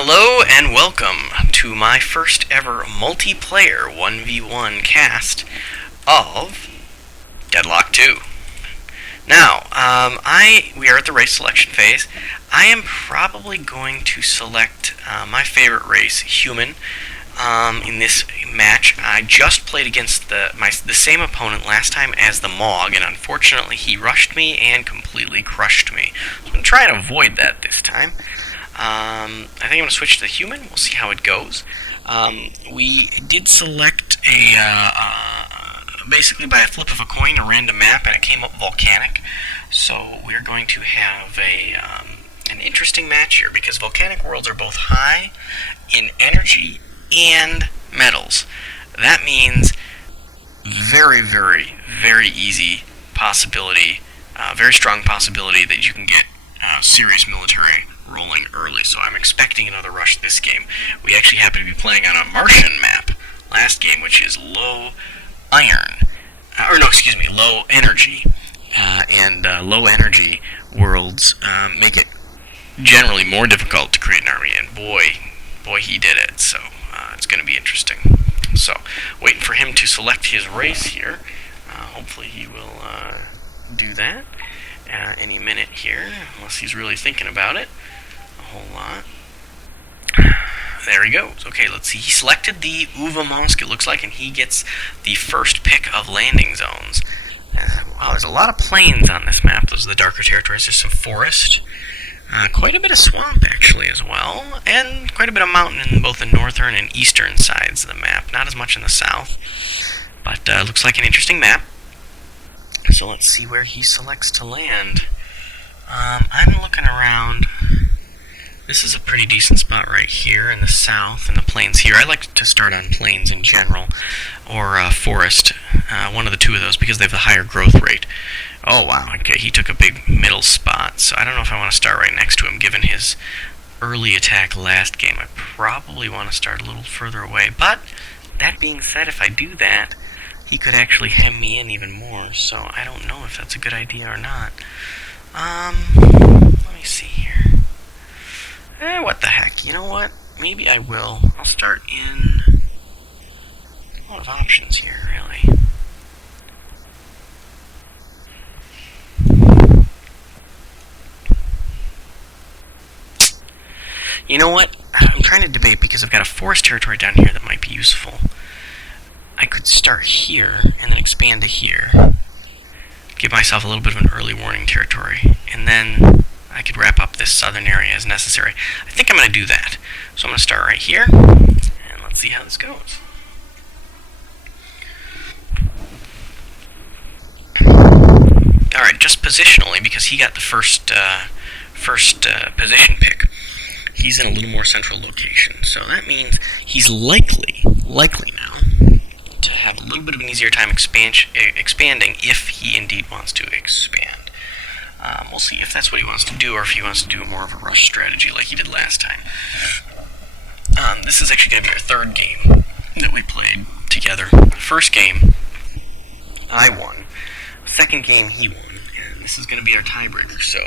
Hello and welcome to my first ever multiplayer 1v1 cast of Deadlock 2. Now, we are at the race selection phase. I am probably going to select my favorite race, Human, in this match. I just played against the same opponent last time as the Mog, and unfortunately he rushed me and completely crushed me. So I'm going to try and avoid that this time. I think I'm going to switch to the Human. We'll see how it goes. We did select basically by a flip of a coin, a random map, and it came up Volcanic. So we're going to have an interesting match here, because Volcanic worlds are both high in energy and metals. That means very, very, very easy possibility, very strong possibility that you can get serious military rolling early, so I'm expecting another rush this game. We actually happen to be playing on a Martian map last game, which is low energy, and low energy worlds make it generally more difficult to create an army, and boy he did it, so it's going to be interesting. So, waiting for him to select his race here. Hopefully he will do that any minute here, unless he's really thinking about it a whole lot. There he goes. Okay, let's see. He selected the Uva Mosk, it looks like, and he gets the first pick of landing zones. Wow, there's a lot of plains on this map. Those are the darker territories. There's some forest. Quite a bit of swamp, actually, as well. And quite a bit of mountain in both the northern and eastern sides of the map. Not as much in the south. But looks like an interesting map. So let's see where he selects to land. I'm looking around. This is a pretty decent spot right here in the south, in the plains here. I like to start on plains in general, or forest, one of the two of those, because they have the higher growth rate. Oh wow, okay, he took a big middle spot, so I don't know if I want to start right next to him, given his early attack last game. I probably want to start a little further away, but that being said, if I do that, he could actually hem me in even more, so I don't know if that's a good idea or not. Let me see here. What the heck, you know what? Maybe I will. I'll start in a lot of options here, really. You know what? I'm trying to debate, because I've got a forest territory down here that might be useful. I could start here and then expand to here. Give myself a little bit of an early warning territory, and then I could wrap up this southern area as necessary. I think I'm going to do that. So I'm going to start right here, and let's see how this goes. Alright, just positionally, because he got the first position pick, he's in a little more central location. So that means he's likely now, to have a little bit of an easier time expanding if he indeed wants to expand. We'll see if that's what he wants to do, or if he wants to do more of a rush strategy like he did last time. This is actually going to be our third game that we played together. First game, I won. Second game, he won. And this is going to be our tiebreaker, so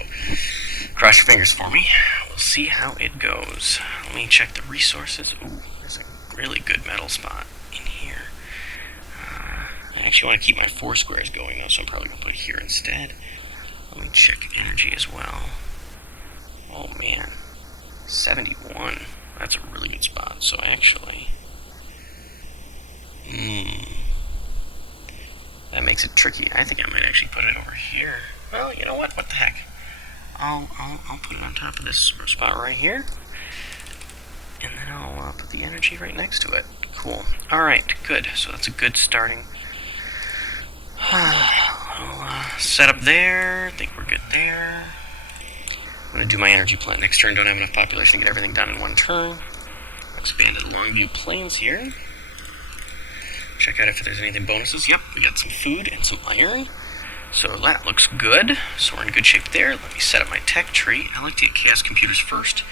cross your fingers for me. We'll see how it goes. Let me check the resources. Ooh, there's a really good metal spot in here. I actually want to keep my 4 squares going, though, so I'm probably going to put it here instead. Let me check energy as well. Oh man, 71. That's a really good spot. So actually, that makes it tricky. I think I might actually put it over here. Well, you know what? What the heck? I'll put it on top of this spot right here, and then I'll put the energy right next to it. Cool. All right, good. So that's a good starting. I'll set up there. I think we're good there. I'm going to do my energy plant next turn. Don't have enough population to get everything done in one turn. Expanded Longview Plains here. Check out if there's anything bonuses. Yep, we got some food and some iron. So that looks good. So we're in good shape there. Let me set up my tech tree. I like to get chaos computers first.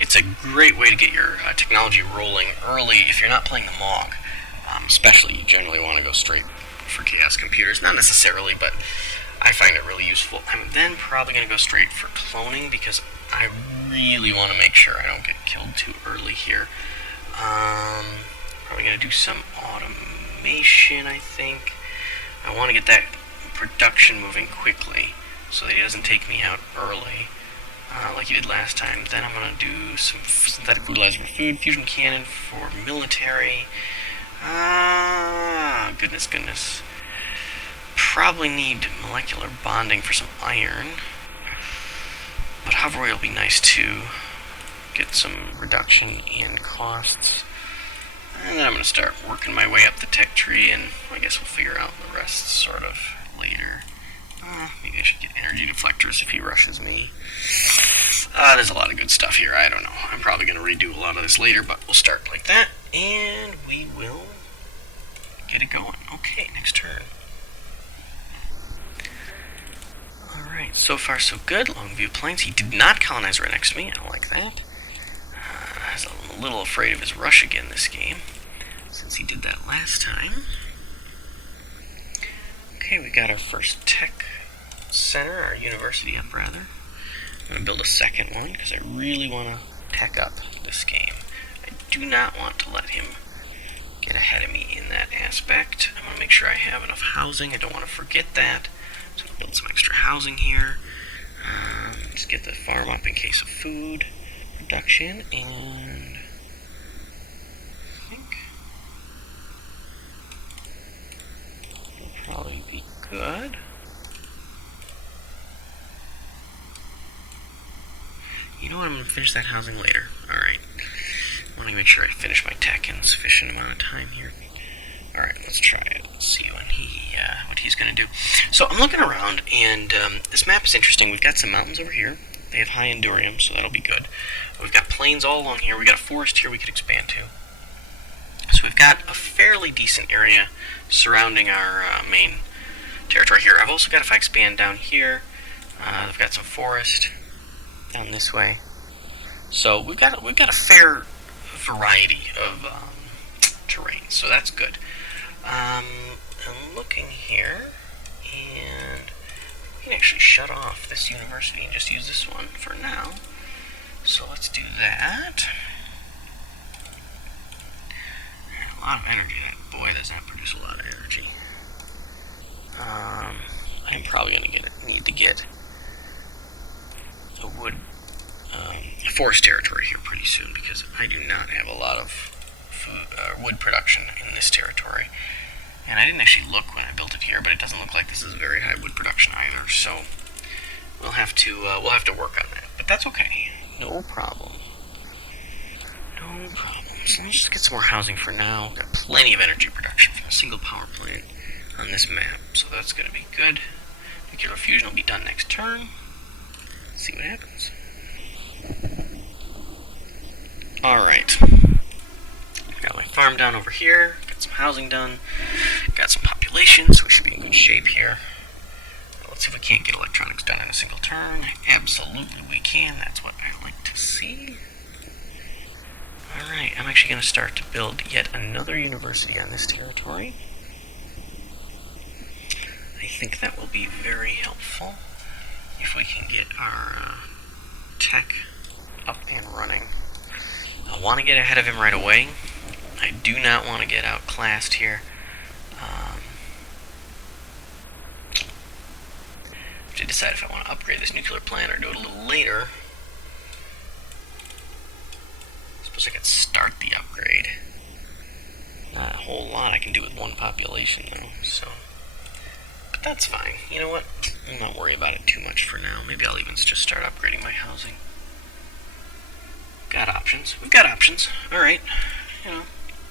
It's a great way to get your technology rolling early if you're not playing the Mog. Especially, you generally want to go straight for chaos computers. Not necessarily, but I find it really useful. I'm then probably going to go straight for cloning because I really want to make sure I don't get killed too early here. Probably going to do some automation, I think. I want to get that production moving quickly so that he doesn't take me out early like he did last time. Then I'm going to do some synthetic fertilizer for food, fusion cannon for military. Goodness. Probably need molecular bonding for some iron. But hover oil will be nice too. Get some reduction in costs. And then I'm going to start working my way up the tech tree, and I guess we'll figure out the rest sort of later. Maybe I should get energy deflectors if he rushes me. There's a lot of good stuff here. I don't know. I'm probably going to redo a lot of this later, but we'll start like that, and we will get it going. Okay, next turn. Alright, so far so good. Longview Plains. He did not colonize right next to me. I don't like that. I was a little afraid of his rush again this game, since he did that last time. Okay, we got our first tech center, our university up rather. I'm going to build a second one because I really want to tech up this game. I do not want to let him get ahead of me in that aspect. I want to make sure I have enough housing. I don't want to forget that. So I'm going to build some extra housing here. Just get the farm up in case of food production, and I think it'll probably be good. You know what, I'm going to finish that housing later. Alright. I want to make sure I finish my tech in a sufficient amount of time here. Alright, let's try it. Let's see what he's going to do. So I'm looking around, and this map is interesting. We've got some mountains over here. They have high endurium, so that'll be good. We've got plains all along here. We've got a forest here we could expand to. So we've got a fairly decent area surrounding our main territory here. I've also got, if I expand down here, I've got some forest down this way. So we've got a fair variety of terrain, so that's good. I'm looking here, and we can actually shut off this university and just use this one for now. So let's do that. A lot of energy. That boy does not produce a lot of energy. I'm probably going to need to get a wood forest territory here pretty soon, because I do not have a lot of food, wood production in this territory. And I didn't actually look when I built it here, but it doesn't look like this is a very high wood production either. So we'll have to work on that. But that's okay. No problem. No problem. So let's just get some more housing for now. Got plenty of energy production from a single power plant on this map, so that's going to be good. Nuclear fusion will be done next turn. Let's see what happens. Alright. Got my farm down over here. Got some housing done. Got some population, so we should be in good shape here. Let's see if we can't get electronics done in a single turn. Absolutely we can. That's what I like to see. Alright, I'm actually going to start to build yet another university on this territory. I think that will be very helpful if we can get our tech up and running. I want to get ahead of him right away. I do not want to get outclassed here. To decide if I want to upgrade this nuclear plant or do it a little later. I suppose I could start the upgrade. Not a whole lot I can do with one population though, so. But that's fine. You know what? I'll not worry about it too much for now. Maybe I'll even just start upgrading my housing. Got options. We've got options. Alright. You know,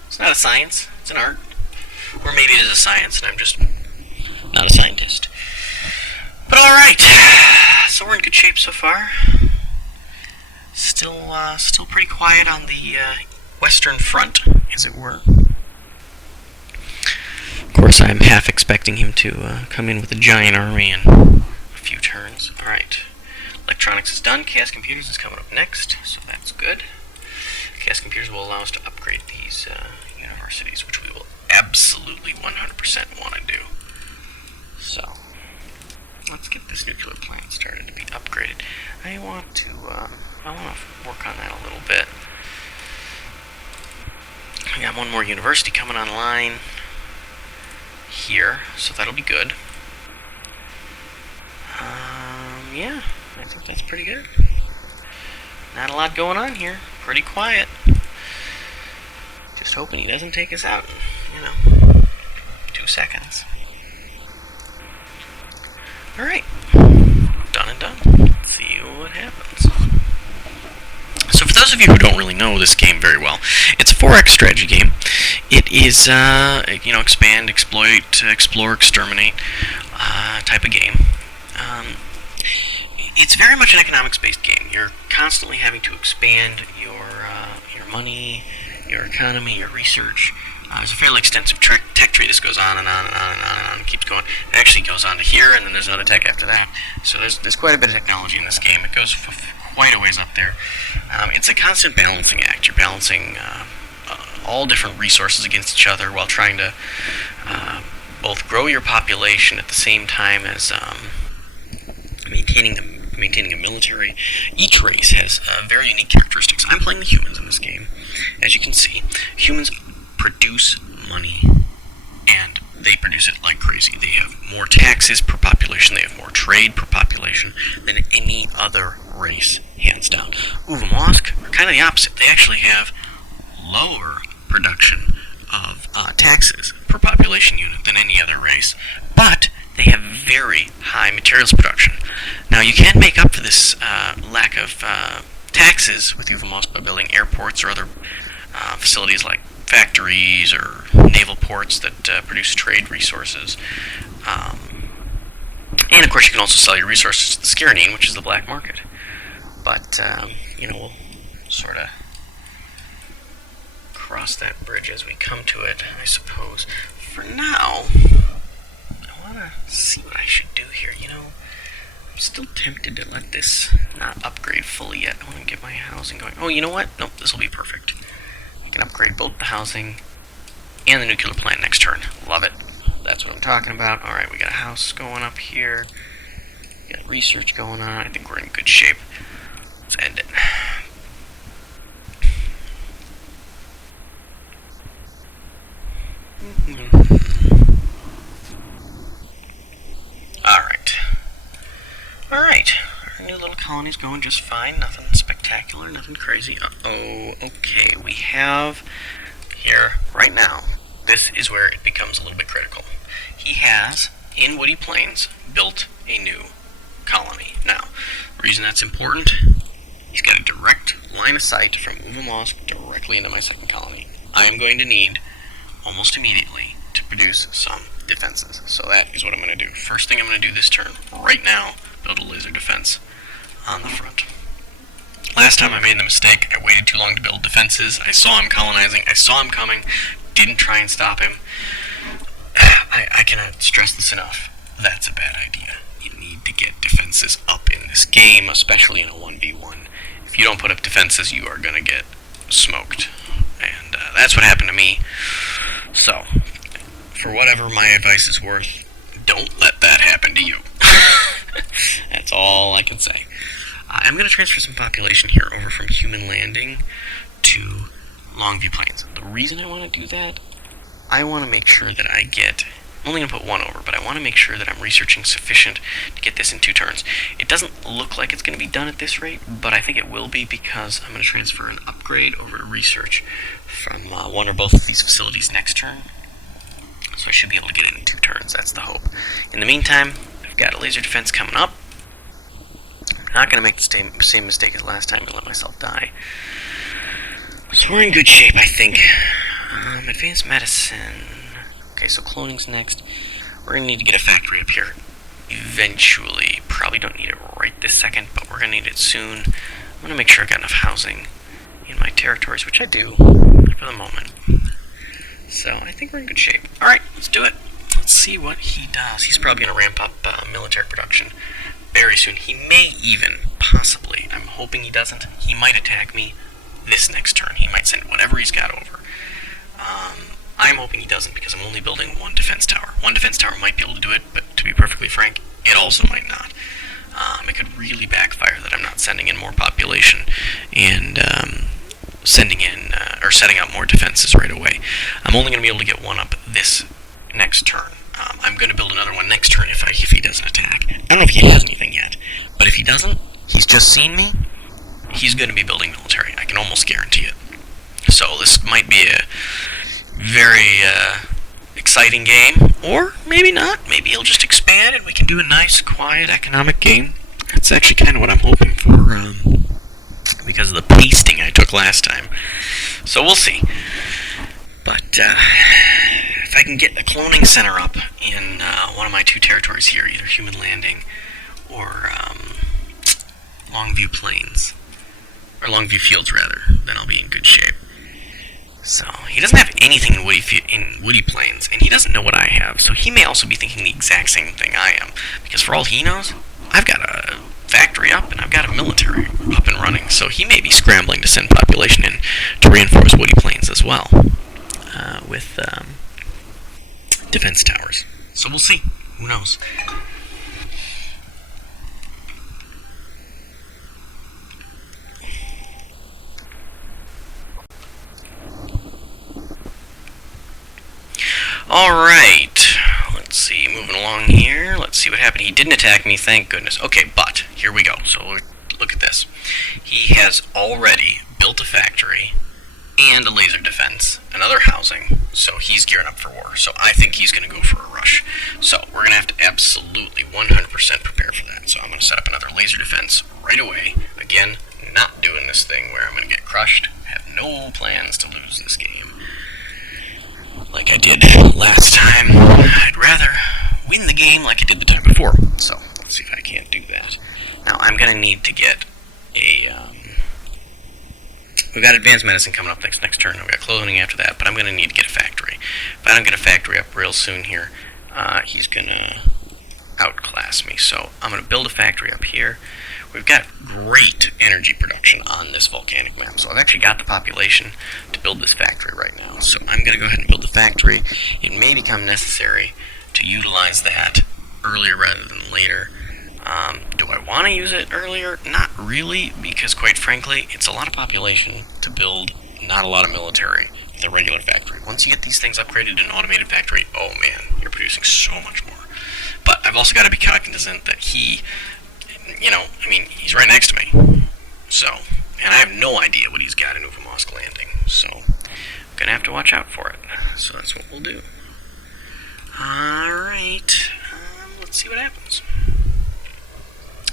it's not a science. It's an art. Or maybe it is a science and I'm just not a scientist. But alright, so we're in good shape so far. Still pretty quiet on the western front, as it were. Of course, I'm half expecting him to come in with a giant army in a few turns. Alright, electronics is done. Chaos Computers is coming up next, so that's good. Chaos Computers will allow us to upgrade these universities, which we will absolutely 100% want to do. So, let's get this nuclear plant started to be upgraded. I want to work on that a little bit. I got one more university coming online here, so that'll be good. Yeah, I think that's pretty good. Not a lot going on here. Pretty quiet. Just hoping he doesn't take us out in, 2 seconds. Alright. Done and done. Let's see what happens. So for those of you who don't really know this game very well, it's a 4X strategy game. It is, expand, exploit, explore, exterminate type of game. It's very much an economics-based game. You're constantly having to expand your money, your economy, your research. There's a fairly extensive tech tree. This goes on and on and on and on and on. It keeps going. It actually goes on to here, and then there's another tech after that. So there's quite a bit of technology in this game. It goes quite a ways up there. It's a constant balancing act. You're balancing all different resources against each other while trying to both grow your population at the same time as maintaining a military. Each race has very unique characteristics. I'm playing the humans in this game. As you can see, humans produce money, and they produce it like crazy. They have more taxes per population, they have more trade per population than any other race, hands down. Uva Mosk are kind of the opposite. They actually have lower production of taxes per population unit than any other race, but they have very high materials production. Now, you can make up for this lack of taxes with Uva Mosk by building airports or other facilities like factories or naval ports that produce trade resources. And, of course, you can also sell your resources to the Scarinine, which is the black market. But, we'll sort of cross that bridge as we come to it, I suppose. For now, I want to see what I should do here. I'm still tempted to let this not upgrade fully yet. I want to get my housing going. Oh, you know what? Nope, this will be perfect. You can upgrade both the housing and the nuclear plant next turn. Love it. That's what I'm talking about. Alright, we got a house going up here. We got research going on. I think we're in good shape. Let's end it. Alright. Our new little colony's going just fine. Nothing spectacular, nothing crazy. Okay. We have here, right now, this is where it becomes a little bit critical. He has, in Woody Plains, built a new colony. Now, the reason that's important, he's got a direct line of sight from Uva Mosk directly into my second colony. I am going to need, almost immediately, to produce some defenses. So that is what I'm going to do. First thing I'm going to do this turn, right now, build a laser defense on the front. Last time I made the mistake, I waited too long to build defenses. I saw him colonizing, I saw him coming, didn't try and stop him. I cannot stress this enough. That's a bad idea. You need to get defenses up in this game, especially in a 1v1. If you don't put up defenses, you are going to get smoked. And that's what happened to me. So, for whatever my advice is worth, don't let that happen to you. That's all I can say. I'm going to transfer some population here over from Human Landing to Longview Plains. The reason I want to do that, I want to make sure that I'm only going to put one over, but I want to make sure that I'm researching sufficient to get this in 2 turns. It doesn't look like it's going to be done at this rate, but I think it will be because I'm going to transfer an upgrade over to research from one or both of these facilities next turn. So I should be able to get it in 2 turns. That's the hope. In the meantime, I've got a laser defense coming up. I'm not going to make the same mistake as last time and let myself die. So we're in good shape, I think. Advanced medicine. Okay, so cloning's next. We're going to need to get a factory up here eventually. Probably don't need it right this second, but we're going to need it soon. I'm going to make sure I've got enough housing in my territories, which I do for the moment. So I think we're in good shape. Alright, let's do it. Let's see what he does. He's probably going to ramp up military production very soon. He may even, possibly, I'm hoping he doesn't, he might attack me this next turn. He might send whatever he's got over. I'm hoping he doesn't because I'm only building 1 defense tower. 1 defense tower might be able to do it, but to be perfectly frank, It also might not. It could really backfire that I'm not sending in more population and sending in or setting up more defenses right away. I'm only going to be able to get one up this next turn. I'm going to build another one next turn if he doesn't attack. I don't know if he has anything yet, but if he doesn't, he's just seen me. He's going to be building military. I can almost guarantee it. So this might be a very exciting game, or maybe not. Maybe he'll just expand and we can do a nice, quiet, economic game. That's actually kind of what I'm hoping for, because of the pasting I took last time. So we'll see. But if I can get a cloning center up in one of my two territories here, either Human Landing or Longview Plains, or Longview Fields rather, then I'll be in good shape. So he doesn't have anything in Woody Plains, and he doesn't know what I have. So he may also be thinking the exact same thing I am, because for all he knows, I've got a factory up and I've got a military up and running. So he may be scrambling to send population in to reinforce Woody Plains as well, with defense towers. So we'll see. Who knows? Alright, let's see, moving along here, let's see what happened. He didn't attack me, thank goodness. Okay, but, here we go, so look at this. He has already built a factory and a laser defense, another housing, so he's gearing up for war. So I think he's going to go for a rush. So we're going to have to absolutely 100% prepare for that. So I'm going to set up another laser defense right away. Again, not doing this thing where I'm going to get crushed. I have no plans to lose this game like I did last time. I'd rather win the game like I did the time before. So, let's see if I can't do that. Now, I'm going to need to get a... we've got advanced medicine coming up next turn. We've got clothing after that, but I'm going to need to get a factory. If I don't get a factory up real soon here, he's going to outclass me. So, I'm going to build a factory up here. We've got great energy production on this volcanic map, so I've actually got the population to build this factory right now. So I'm going to go ahead and build the factory. It may become necessary to utilize that earlier rather than later. Do I want to use it earlier? Not really, because quite frankly, it's a lot of population to build not a lot of military with a regular factory. Once you get these things upgraded to an automated factory, oh man, you're producing so much more. But I've also got to be cognizant that he's right next to me. So, and I have no idea what he's got in Uva Mosk Landing. So, I'm going to have to watch out for it. So that's what we'll do. Alright. Let's see what happens.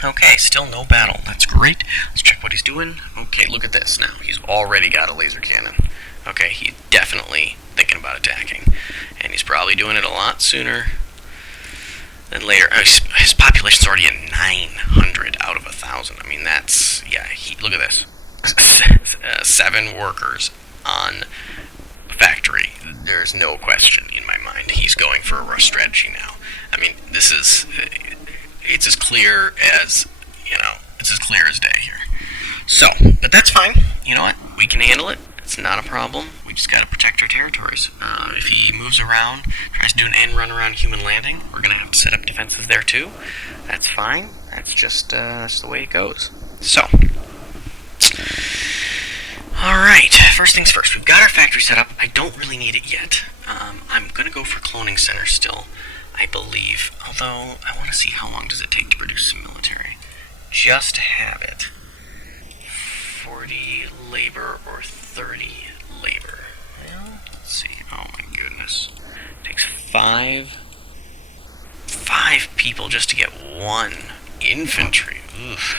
Okay, still no battle. That's great. Let's check what he's doing. Okay, look at this now. He's already got a laser cannon. Okay, he's definitely thinking about attacking. And he's probably doing it a lot sooner than later. His population's already at 900 out of 1,000. I mean, that's... yeah, look at this. 7 workers on factory. There's no question in my mind. He's going for a rush strategy now. I mean, this is... it's as clear as... it's as clear as day here. So, but that's fine. You know what? We can handle it. It's not a problem. We just gotta protect our territories. If he moves around, tries to do an end run around Human Landing, we're gonna have to set up defenses there too. That's fine. That's just that's the way it goes. So, alright, first things first. We've got our factory set up. I don't really need it yet. I'm gonna go for cloning center still, I believe. Although, I want to see how long does it take to produce some military. Just to have it. 40 labor or 30 labor. Well, let's see. Oh my goodness. It takes 5 people just to get 1 infantry. Oof.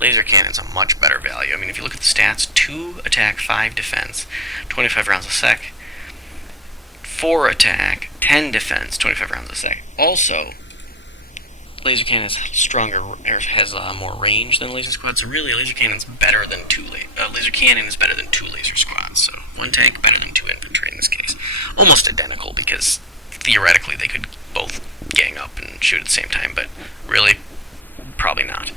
Laser cannon's a much better value. I mean, if you look at the stats, 2 attack, 5 defense, 25 rounds a sec. 4 attack, 10 defense, 25 rounds a sec. Also, laser cannon is stronger, has more range than laser squad. So really, a laser cannon's better than laser cannon is better than 2 laser squads. So 1 tank better than 2 infantry in this case. Almost identical, because theoretically they could both gang up and shoot at the same time, but really, probably not.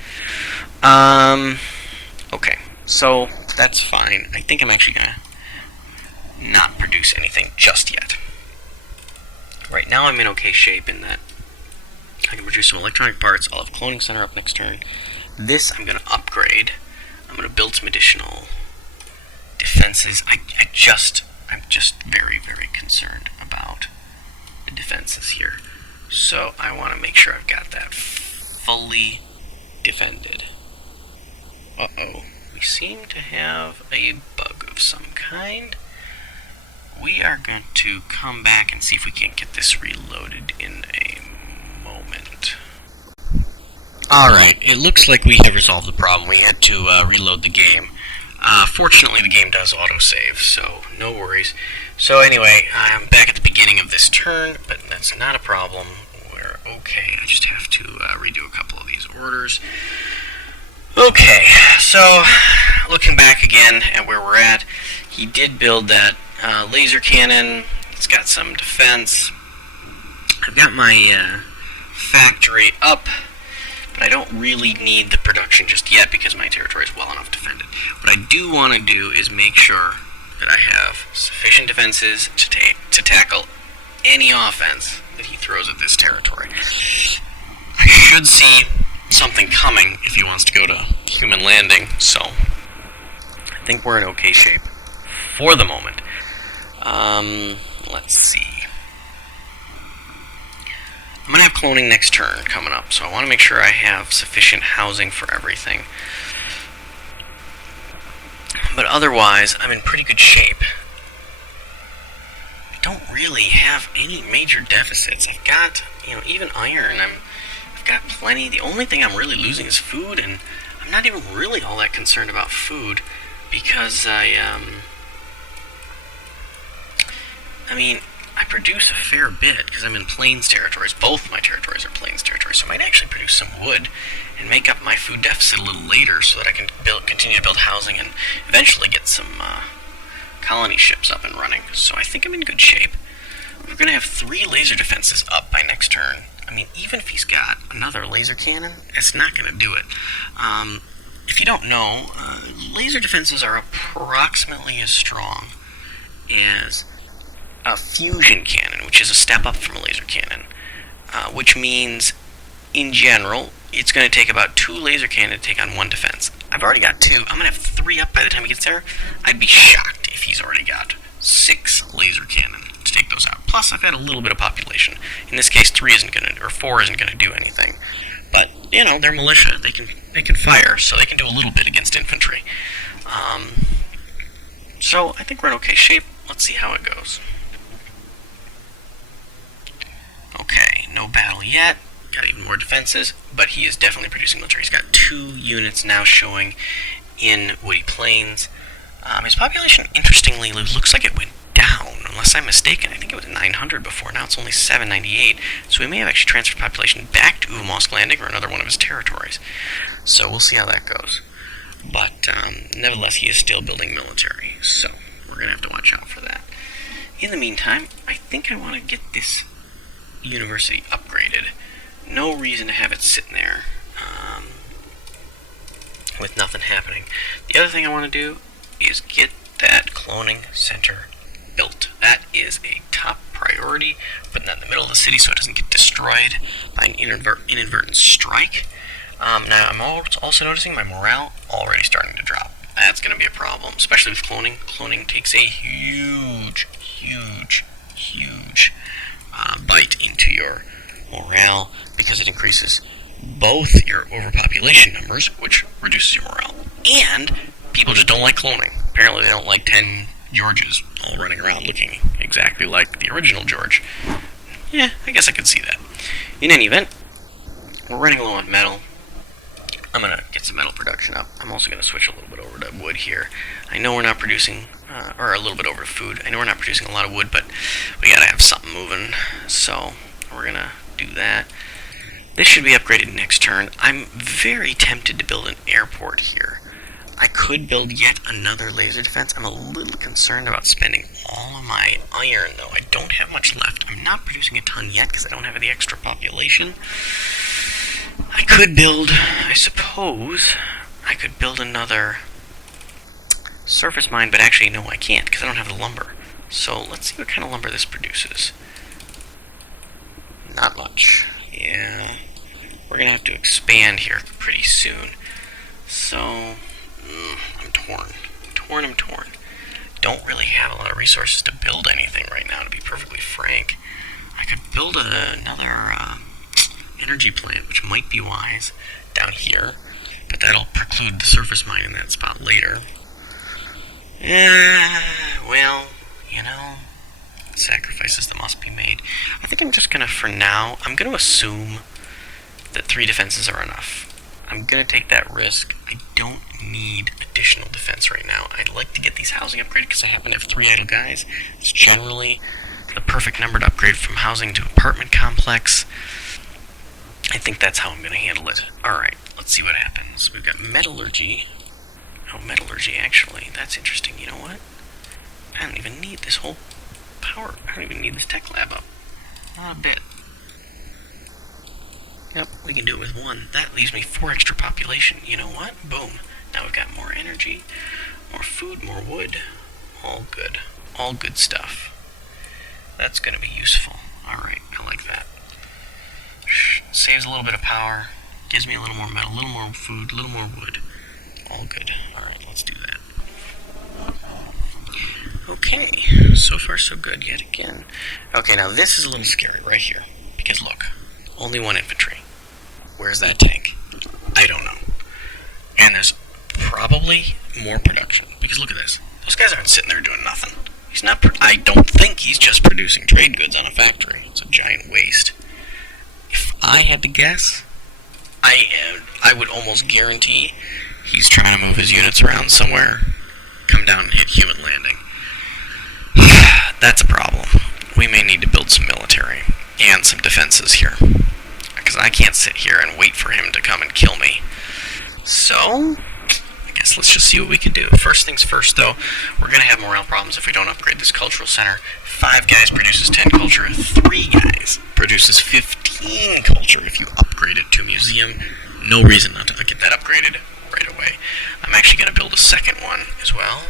Okay, so that's fine. I think I'm actually gonna not produce anything just yet. Right now I'm in okay shape in that I can produce some electronic parts. I'll have cloning center up next turn. This I'm going to upgrade. I'm going to build some additional defenses. I'm just very, very concerned about the defenses here. So I want to make sure I've got that fully defended. Uh-oh. We seem to have a bug of some kind. We are going to come back and see if we can't get this reloaded in a moment. Alright, it looks like we have resolved the problem. We had to reload the game. Fortunately, the game does autosave, so no worries. So anyway, I'm back at the beginning of this turn, but that's not a problem. We're okay. I just have to redo a couple of these orders. Okay, so looking back again at where we're at, he did build that laser cannon. It's got some defense. I've got my factory up, but I don't really need the production just yet because my territory is well enough defended. What I do want to do is make sure that I have sufficient defenses to tackle any offense that he throws at this territory. I should see something coming if he wants to go to human landing, so I think we're in okay shape for the moment. Let's see. I'm going to have cloning next turn coming up, so I want to make sure I have sufficient housing for everything. But otherwise, I'm in pretty good shape. I don't really have any major deficits. I've got, even iron. I've got plenty. The only thing I'm really losing is food, and I'm not even really all that concerned about food because I produce a fair bit because I'm in plains territories. Both my territories are plains territories, so I might actually produce some wood and make up my food deficit a little later so that I can continue to build housing and eventually get some colony ships up and running. So I think I'm in good shape. We're going to have 3 laser defenses up by next turn. Even if he's got another laser cannon, it's not going to do it. If you don't know, laser defenses are approximately as strong as a fusion cannon, which is a step up from a laser cannon, which means, in general, it's going to take about 2 laser cannons to take on 1 defense. I've already got 2. I'm going to have 3 up by the time he gets there. I'd be shocked if he's already got 6 laser cannon to take those out. Plus, I've got a little bit of population. In this case, 4 isn't going to do anything. But they're militia. They can fire, so they can do a little bit against infantry. So I think we're in okay shape. Let's see how it goes. Okay, no battle yet. Got even more defenses, but he is definitely producing military. He's got 2 units now showing in Woody Plains. His population, interestingly, looks like it went down, unless I'm mistaken. I think it was 900 before. Now it's only 798. So we may have actually transferred population back to Uva Mosk Landing or another one of his territories. So we'll see how that goes. But nevertheless, he is still building military. So we're going to have to watch out for that. In the meantime, I think I want to get this university upgraded. No reason to have it sitting there with nothing happening. The other thing I want to do is get that cloning center built. That is a top priority. Putting that in the middle of the city so it doesn't get destroyed by an inadvertent strike. Now I'm also noticing my morale already starting to drop. That's going to be a problem, especially with cloning. Cloning takes a huge bite into your morale because it increases both your overpopulation numbers, which reduces your morale, and people just don't like cloning. Apparently they don't like 10 Georges all running around looking exactly like the original George. Yeah, I guess I could see that. In any event, we're running low on metal. I'm going to get some metal production up. I'm also going to switch a little bit over to wood here. I know we're not producing, or a little bit over to food. I know we're not producing a lot of wood, but we got to have something moving, so we're going to do that. This should be upgraded next turn. I'm very tempted to build an airport here. I could build yet another laser defense. I'm a little concerned about spending all of my iron, though. I don't have much left. I'm not producing a ton yet because I don't have the extra population. I could build, I suppose, another surface mine, but actually, no, I can't because I don't have the lumber. So let's see what kind of lumber this produces. Not much. Yeah, we're gonna have to expand here pretty soon. So, I'm torn. I'm torn. Don't really have a lot of resources to build anything right now, to be perfectly frank. I could build another energy plant, which might be wise, down here, but that'll preclude the surface mine in that spot later. Yeah, well, you know, sacrifices that must be made. I think I'm just gonna, for now, I'm gonna assume that 3 defenses are enough. I'm gonna take that risk. I don't need additional defense right now. I'd like to get these housing upgraded because I happen to have 3 idle guys. It's generally the perfect number to upgrade from housing to apartment complex. I think that's how I'm gonna handle it. Alright, let's see what happens. We've got metallurgy. Oh, metallurgy, actually. That's interesting. You know what? I don't even need this whole power. I don't even need this tech lab up. Not a bit. Yep, we can do it with 1. That leaves me 4 extra population. You know what? Boom. Now we've got more energy, more food, more wood. All good. All good stuff. That's going to be useful. Alright, I like that. Saves a little bit of power. Gives me a little more metal, a little more food, a little more wood. All good. Alright, let's do that. Okay, so far so good yet again. Okay, now this is a little scary right here. Because look, only 1 infantry. Where's that tank? I don't know. And there's probably more production. Because look at this. Those guys aren't sitting there doing nothing. He's not. I don't think he's just producing trade goods on a factory. It's a giant waste. If I had to guess, I would almost guarantee he's trying to move his units around somewhere, come down and hit human landing. That's a problem. We may need to build some military and some defenses here, because I can't sit here and wait for him to come and kill me. So, I guess let's just see what we can do. First things first, though, we're going to have morale problems if we don't upgrade this cultural center. 5 guys produces 10 culture, 3 guys produces 15 culture if you upgrade it to museum. No reason not to get that upgraded right away. I'm actually going to build a second one as well,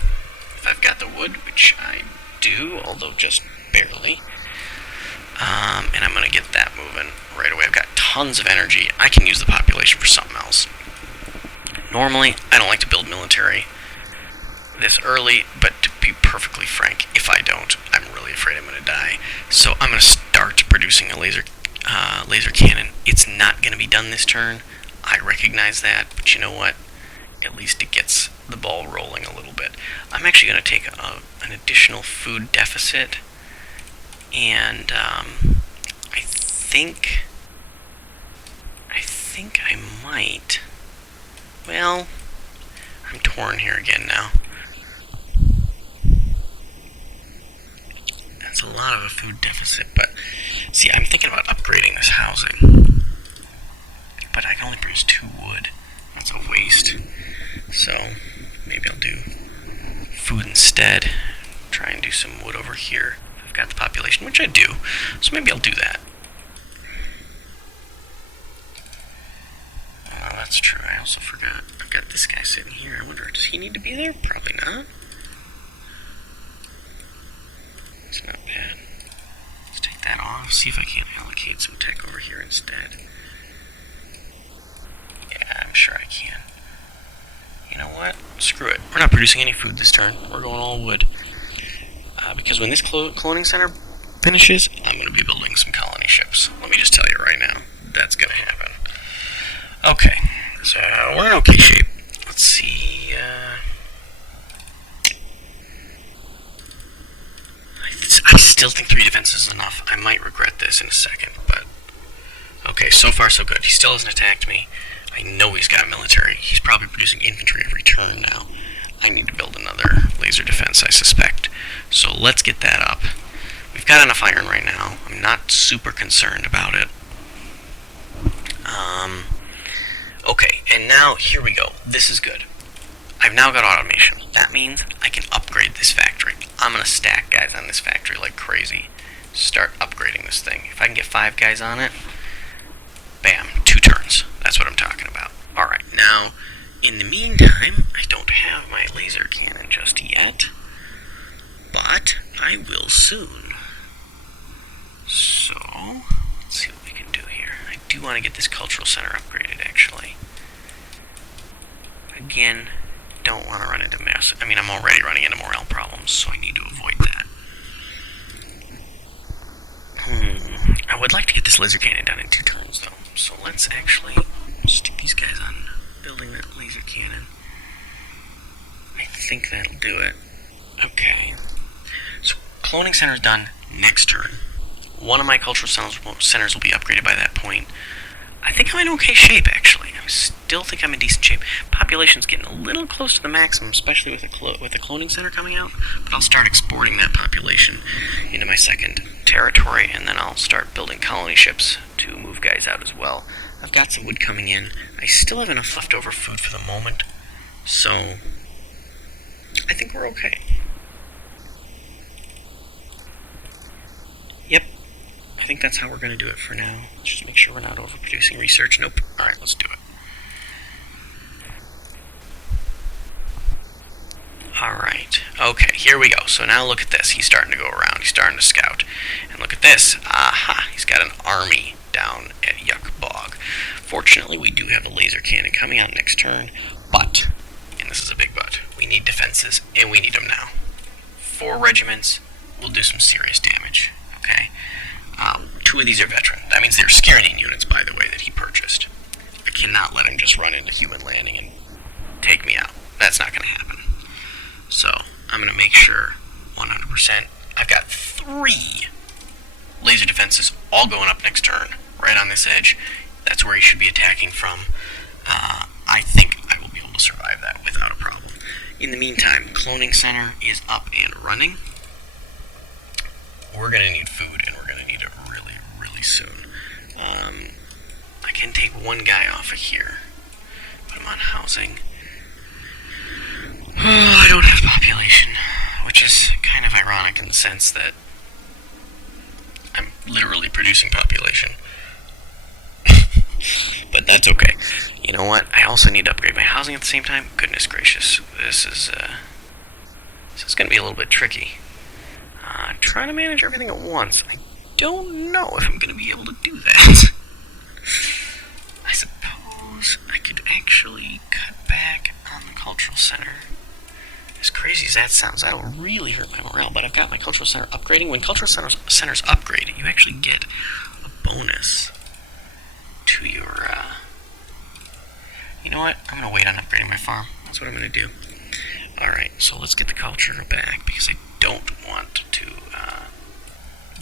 if I've got the wood, which I do, although just barely. And I'm going to get that moving right away. I've got tons of energy. I can use the population for something else. Normally, I don't like to build military this early, but to be perfectly frank, if I don't, I'm really afraid I'm going to die. So I'm going to start producing a laser cannon. It's not going to be done this turn. I recognize that, but you know what? At least it gets the ball rolling a little bit. I'm actually going to take an additional food deficit, and I think I might. Well, I'm torn here again now. That's a lot of a food deficit, but see, I'm thinking about upgrading this housing, but I can only produce 2 wood. That's a waste. So maybe I'll do food instead. Try and do some wood over here. I've got the population, which I do, so maybe I'll do that. Oh, that's true. I also forgot. I've got this guy sitting here. I wonder, does he need to be there? Probably not. It's not bad. Let's take that off. See if I can't allocate some tech over here instead. Yeah, I'm sure I can. You know what? Screw it. We're not producing any food this turn. We're going all wood. Because when this cloning center finishes, I'm going to be building some colony ships. Let me just tell you right now, that's going to happen. Okay, so we're in okay shape. Let's see. I still think 3 defenses is enough. I might regret this in a second, but okay, so far so good. He still hasn't attacked me. I know he's got military. He's probably producing infantry every turn now. I need to build another laser defense, I suspect. So let's get that up. We've got enough iron right now. I'm not super concerned about it. Okay, and now here we go. This is good. I've now got automation. That means I can upgrade this factory. I'm going to stack guys on this factory like crazy. Start upgrading this thing. If I can get 5 guys on it, bam, 2 turns. That's what I'm talking about. Alright, now, in the meantime, I don't have my laser cannon just yet, but I will soon. So, let's see what we can do here. I do want to get this cultural center upgraded, actually. Again, don't want to run into mess. I mean, I'm already running into morale problems, so I need to avoid that. I would like to get this laser cannon done in 2 turns, though. So let's actually stick these guys on building that laser cannon. I think that'll do it. Okay. So cloning center is done next turn. One of my cultural centers will be upgraded by that point. I think I'm in okay shape, actually. I still think I'm in decent shape. Population's getting a little close to the maximum, especially with the cloning center coming out. But I'll start exporting that population into my second territory, and then I'll start building colony ships to move guys out as well. I've got some wood coming in. I still have enough leftover food for the moment, so I think we're okay. Yep. I think that's how we're going to do it for now. Let's just make sure we're not overproducing research. Nope. Alright, let's do it. Alright. Okay, here we go. So now look at this. He's starting to go around. He's starting to scout. And look at this. Aha! He's got an army down at Yuck Bog. Fortunately, we do have a laser cannon coming out next turn. But, and this is a big but, we need defenses, and we need them now. 4 regiments will do some serious damage. Okay? 2 of these are veteran. That means they're Scarradine units, by the way, that he purchased. I cannot let him just run into human landing and take me out. That's not going to happen. So, I'm going to make sure 100%. I've got 3 laser defenses all going up next turn, right on this edge. That's where he should be attacking from. I think I will be able to survive that without a problem. In the meantime, cloning center is up and running. We're going to need food, and we're going to need it really, really soon. I can take 1 guy off of here. Put him on housing. Oh, I don't have population, which is kind of ironic in the sense that I'm literally producing population. But that's okay. You know what? I also need to upgrade my housing at the same time. Goodness gracious. This is going to be a little bit tricky. Trying to manage everything at once. I don't know if I'm going to be able to do that. I suppose I could actually cut back on the cultural center. As crazy as that sounds, that'll really hurt my morale, but I've got my cultural center upgrading. When cultural centers upgrade, you actually get a bonus to your, You know what? I'm going to wait on upgrading my farm. That's what I'm going to do. Alright, so let's get the culture back, because I don't want to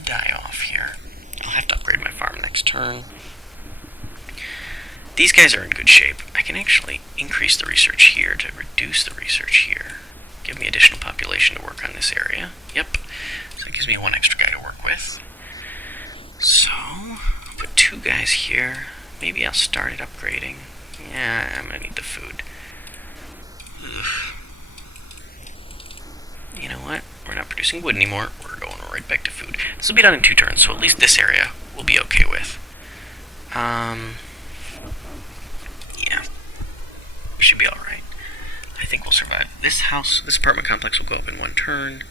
die off here. I'll have to upgrade my farm next turn. These guys are in good shape. I can actually increase the research here to reduce the research here. Give me additional population to work on this area. Yep. So it gives me 1 extra guy to work with. So, I'll put 2 guys here. Maybe I'll start it upgrading. Yeah, I'm gonna need the food. Ugh. You know what? We're not producing wood anymore. We're going right back to food. This will be done in 2 turns, so at least this area we'll be okay with. Yeah. We should be alright. I think we'll survive. This apartment complex will go up in 1 turn.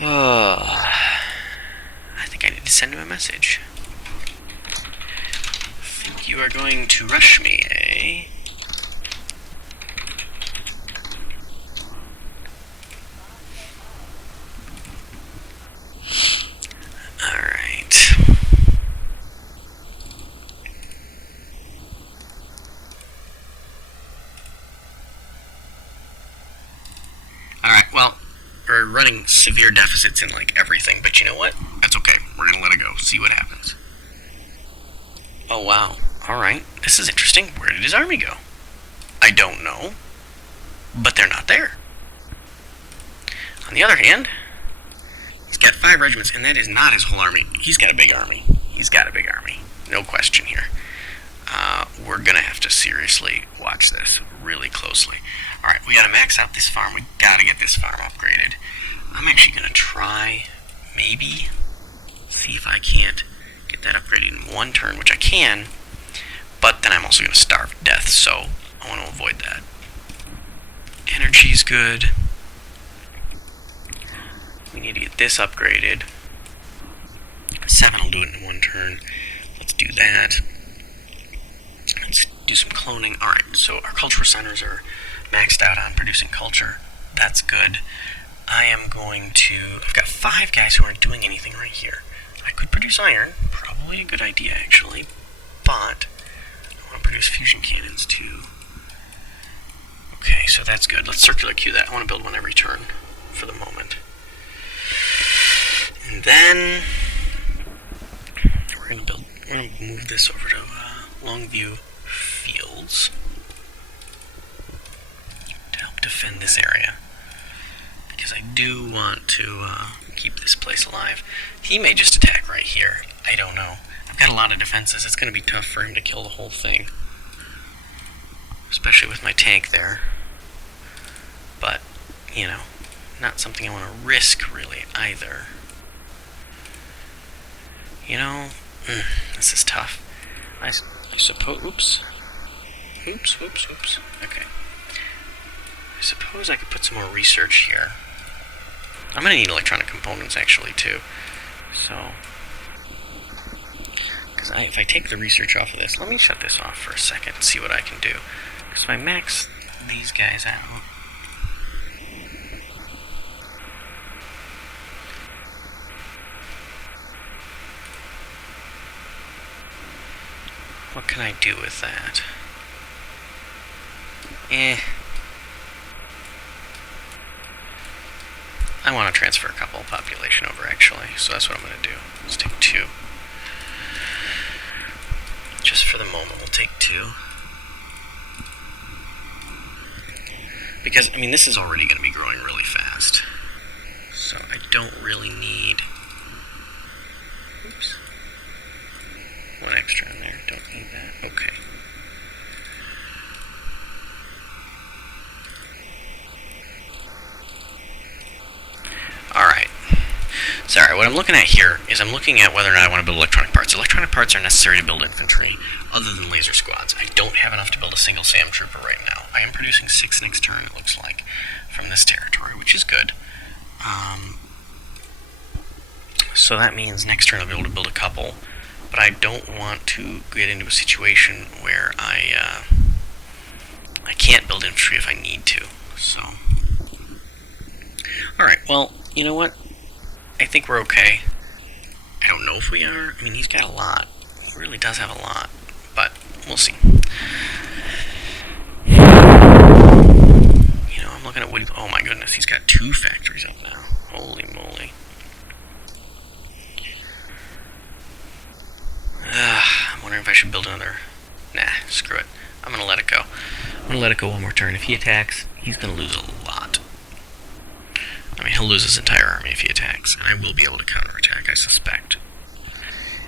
I think I need to send him a message. I think you are going to rush me, eh? Alright. Alright, well, we're running severe deficits in, like, everything, but you know what? That's okay. We're gonna let it go. See what happens. Oh, wow. Alright. This is interesting. Where did his army go? I don't know. But they're not there. On the other hand, he's got 5 regiments, and that is not his whole army. He's got a big army. He's got a big army. No question here. We're gonna have to seriously watch this really closely. Alright, we gotta max out this farm. We gotta get this farm upgraded. I'm actually gonna try, maybe, see if I can't get that upgraded in 1 turn, which I can, but then I'm also gonna starve to death, so I want to avoid that. Energy's good. We need to get this upgraded. 7 will do it in 1 turn. let's do that. Let's do some cloning. Alright, so our culture centers are maxed out on producing culture. That's good. I've got 5 guys who aren't doing anything right here. I could produce iron, probably a good idea actually, but I want to produce fusion cannons too. Okay, so that's good. Let's circular queue that. I want to build one every turn for the moment. And then we're going to move this over to Longview Fields to help defend this area. Because I do want to keep this place alive. He may just attack right here. I don't know. I've got a lot of defenses. It's going to be tough for him to kill the whole thing. Especially with my tank there. But, you know, not something I want to risk really either. You know, this is tough. I suppose... Oops. Okay. I suppose I could put some more research here. I'm going to need electronic components, actually, too. So, because if I take the research off of this, let me shut this off for a second and see what I can do. Because if I max these guys out... What can I do with that? I want to transfer a couple of population over, actually, so that's what I'm going to do. Let's take 2. Just for the moment, we'll take 2. Because, I mean, this is already going to be growing really fast. So I don't really need... Oops. 1 extra in there. Don't need that. Okay. Alright. Sorry, what I'm looking at here is I'm looking at whether or not I want to build electronic parts. Electronic parts are necessary to build infantry, other than laser squads. I don't have enough to build a single SAM trooper right now. I am producing 6 next turn, it looks like, from this territory, which is good. So that means next turn I'll be able to build a couple, but I don't want to get into a situation where I can't build infantry if I need to. So, alright, well, you know what? I think we're okay. I don't know if we are. I mean, he's got a lot. He really does have a lot, but we'll see. You know, I'm looking at what... Oh my goodness, he's got 2 factories up now. Holy moly. I'm wondering if I should build another... Nah, screw it. I'm going to let it go. I'm going to let it go one more turn. If he attacks, he's going to lose a lot. I mean, he'll lose his entire army if he attacks, and I will be able to counterattack, I suspect.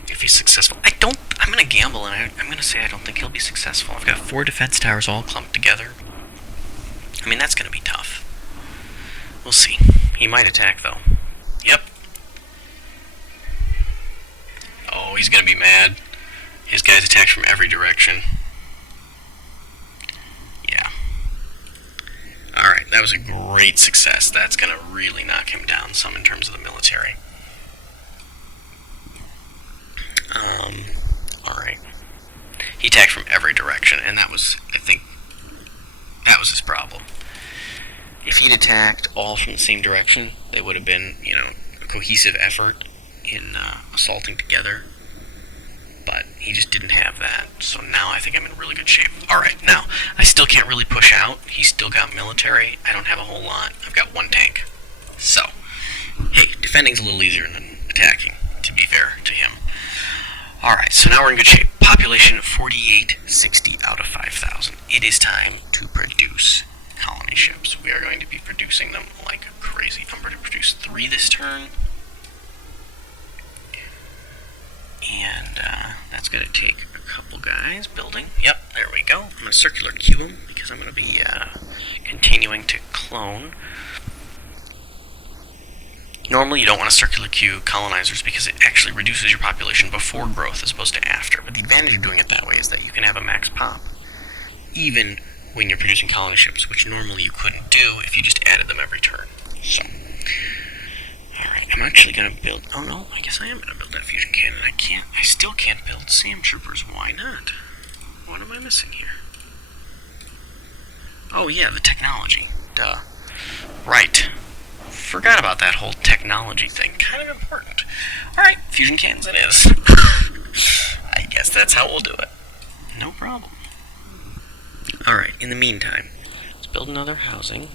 If he's successful. I'm going to gamble, and I'm going to say I don't think he'll be successful. I've got 4 defense towers all clumped together. I mean, that's going to be tough. We'll see. He might attack, though. Yep. Oh, he's going to be mad. His guys attack from every direction. Yeah. Alright, that was a great success. That's going to really knock him down some in terms of the military. Alright. He attacked from every direction, and that was, I think, that was his problem. If he'd attacked all from the same direction, they would have been, you know, a cohesive effort in assaulting together. But he just didn't have that, so now I think I'm in really good shape. Alright, now, I still can't really push out. He's still got military. I don't have a whole lot. I've got 1 tank. So, hey, defending's a little easier than attacking, to be fair to him. Alright, so now we're in good shape. Population 4860 out of 5,000. It is time to produce colony ships. We are going to be producing them like crazy. I'm going to produce 3 this turn. And that's going to take a couple guys building. Yep, there we go. I'm going to circular queue them because I'm going to be continuing to clone. Normally you don't want to circular queue colonizers because it actually reduces your population before growth as opposed to after. But the advantage of doing it that way is that you can have a max pop even when you're producing colony ships, which normally you couldn't do if you just added them every turn. So, Alright, I'm actually gonna build... Oh no, I guess I am gonna build that fusion cannon. I still can't build SAM troopers. Why not? What am I missing here? Oh yeah, the technology. Duh. Right. Forgot about that whole technology thing. Kind of important. Alright, fusion cannons it is. I guess that's how we'll do it. No problem. Alright, in the meantime, let's build another housing.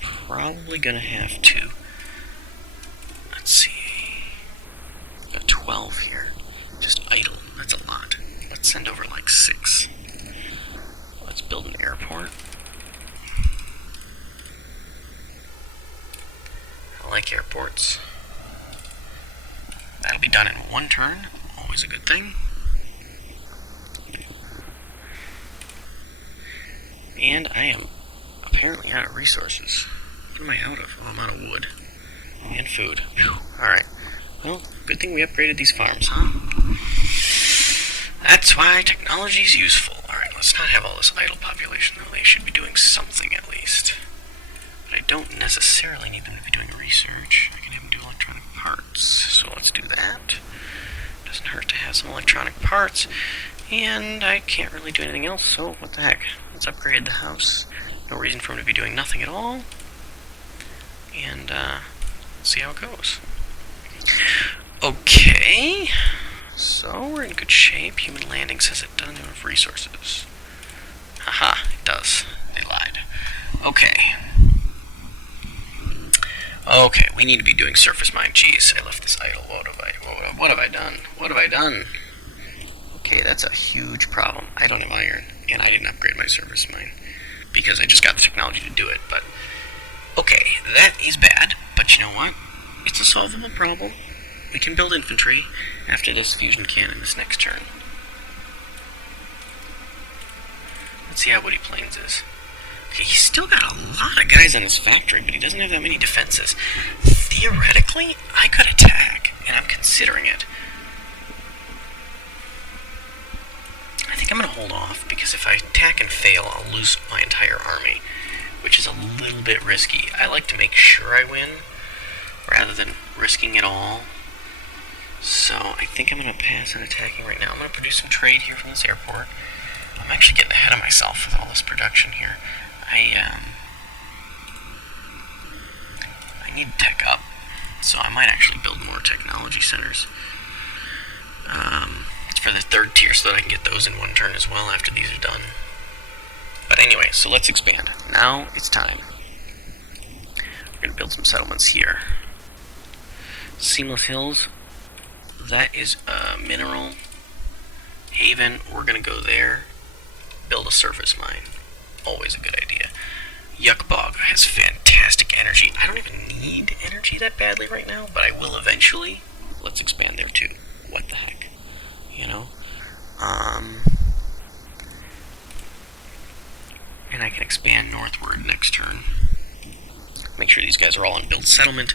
Probably gonna have to... Let's see... Got 12 here. Just idle. That's a lot. Let's send over like 6. Let's build an airport. I like airports. That'll be done in 1 turn. Always a good thing. And I am apparently out of resources. What am I out of? Oh, I'm out of wood. And food. Alright. Well, good thing we upgraded these farms, huh? That's why technology is useful. Alright, let's not have all this idle population, though. They should be doing something at least. But I don't necessarily need them to be doing research. I can have them do electronic parts. So let's do that. Doesn't hurt to have some electronic parts. And I can't really do anything else, so what the heck. Let's upgrade the house. No reason for him to be doing nothing at all. And, see how it goes. Okay. So, we're in good shape. Human landing says it doesn't have resources. Haha, it does. They lied. Okay. Okay, we need to be doing surface mine. Jeez, I left this idle. What have I done? What have I done? Okay, that's a huge problem. I don't have iron, and I didn't upgrade my surface mine because I just got the technology to do it, but okay, that is bad, but you know what? It's a solvable problem. We can build infantry after this fusion cannon this next turn. Let's see how Woody Plains is. Okay, he's still got a lot of guys on his factory, but he doesn't have that many defenses. Theoretically, I could attack, and I'm considering it. I think I'm going to hold off, because if I attack and fail, I'll lose my entire army, which is a little bit risky. I like to make sure I win, rather than risking it all. So I think I'm going to pass on attacking right now. I'm going to produce some trade here from this airport. I'm actually getting ahead of myself with all this production here. I need tech up, so I might actually build more technology centers. It's for the 3rd tier, so that I can get those in 1 turn as well after these are done. But anyway, so let's expand. Now it's time. We're going to build some settlements here. Seamless Hills. That is a mineral haven. We're going to go there. Build a surface mine. Always a good idea. Yuck Bog has fantastic energy. I don't even need energy that badly right now, but I will eventually. Let's expand there too. What the heck? You know? And I can expand northward next turn. Make sure these guys are all in build settlement.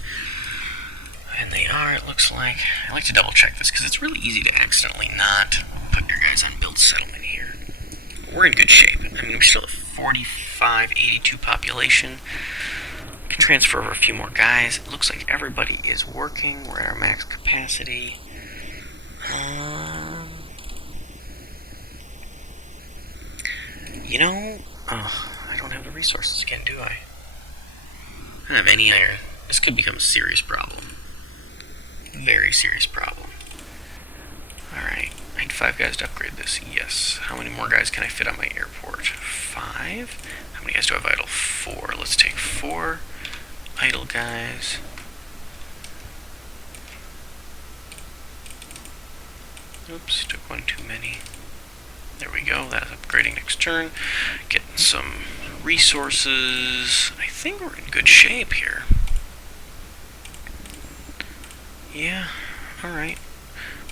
And they are, it looks like. I like to double check this because it's really easy to accidentally not put your guys on build settlement here. We're in good shape. I mean, we still have 4582 population. Can transfer over a few more guys. It looks like everybody is working. We're at our max capacity. You know, I don't have the resources again, do I? I don't have any iron. This could become a serious problem. Very serious problem. Alright, I need 5 guys to upgrade this. Yes. How many more guys can I fit on my airport? 5? How many guys do I have idle? 4. Let's take 4 idle guys. Oops, took 1 too many. There we go, that's upgrading next turn. Getting some resources. I think we're in good shape here. Yeah, alright.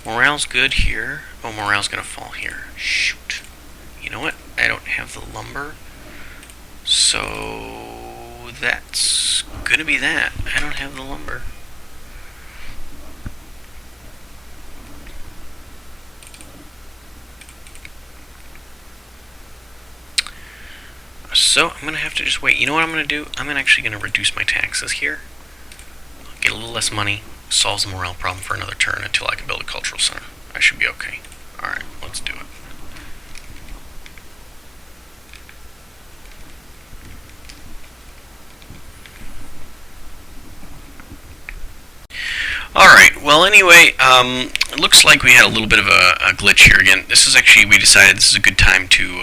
Morale's good here. Oh, morale's gonna fall here. Shoot. You know what? I don't have the lumber. So that's gonna be that. I don't have the lumber. So I'm gonna have to just wait. You know what I'm gonna do? I'm actually gonna reduce my taxes here. get a little less money, solves the morale problem for another turn until I can build a cultural center. I should be okay. Alright, let's do it. Alright, well anyway, it looks like we had a little bit of a glitch here again. This is actually, we decided this is a good time to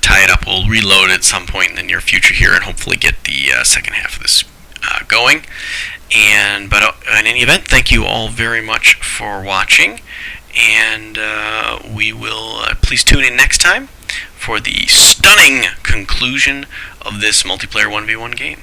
tie it up. We'll reload it at some point in the near future here and hopefully get the second half of this going. But in any event, thank you all very much for watching, and we will please tune in next time for the stunning conclusion of this multiplayer 1v1 game.